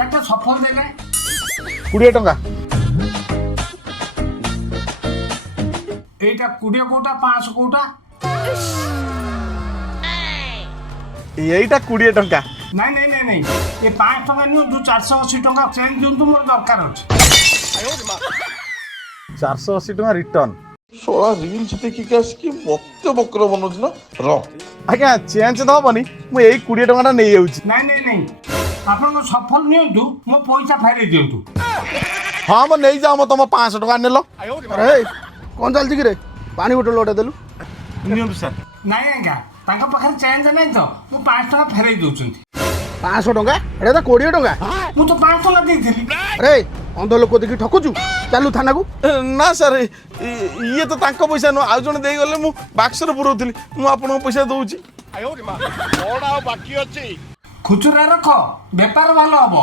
ତାକେ ସଫଳ ଦେଲେ 20 ଟଙ୍କା এইটা 20 কোটা 500 কোটা এইটা 20 ଟଙ୍କା ନାଇଁ ନାଇଁ ନାଇଁ ନାଇଁ ଏ 5 ଟଙ୍କା ନିଅନ୍ତୁ 480 ଟଙ୍କା ଚେଞ୍ଜ ଦିଅନ୍ତୁ ମୋର ଦରକାର ଅଛି 480 ଟଙ୍କା ରିଟର୍ନ सोळा रील्स देखिक आसिक मत बकर बनौच ना र ଆଜ୍ଞା ଚେଞ୍ଜ ତ ହବନି ମୁଁ ଏଇ 20 ଟଙ୍କାଟା ନେଇଯାଉଛି ନାଇଁ ନାଇଁ ନାଇଁ ଆପଣଙ୍କ ସଫଳ ନିଅନ୍ତୁ ମୋ ପଇସା ଫେରେଇ ଦିଅନ୍ତୁ ହଁ ମୁଁ ନେଇଯାଅ ମୁଁ ତମ 500 ଟଙ୍କା ନେଲ ଆରେ କ'ଣ ଚାଲିଛି କିରେ ପାଣି ବୋଟଲ ଗୋଟେ ଦେଲୁ ନିଅନ୍ତୁ ସାର୍ ନାଇଁ ଆଜ୍ଞା ତାଙ୍କ ପାଖରେ ଚେଞ୍ଜ ନାହିଁ ତ ମୁଁ 5 ଟଙ୍କା ଫେରେଇ ଦଉଛନ୍ତି 500 ଟଙ୍କା ଏଇଟା ତ 20 ଟଙ୍କା ମୁଁ ତ 5 ଟଙ୍କା ଦେଇଥିଲି ଆରେ ଅନ୍ଧ ଲୋକ ଦେଖି ଠକୁଛୁ ଚାଲୁ ଥାନାକୁ ନା ସାର୍ ଇଏ ତ ତାଙ୍କ ପଇସା ନୁହଁ ଆଉ ଜଣେ ଦେଇଗଲେ ମୁଁ ବାକ୍ସରେ ପୁରଉଥିଲି ମୁଁ ଆପଣଙ୍କ ପଇସା ଦଉଛି খুচুরা ରଖ ବେପାର ଭଲ ହବ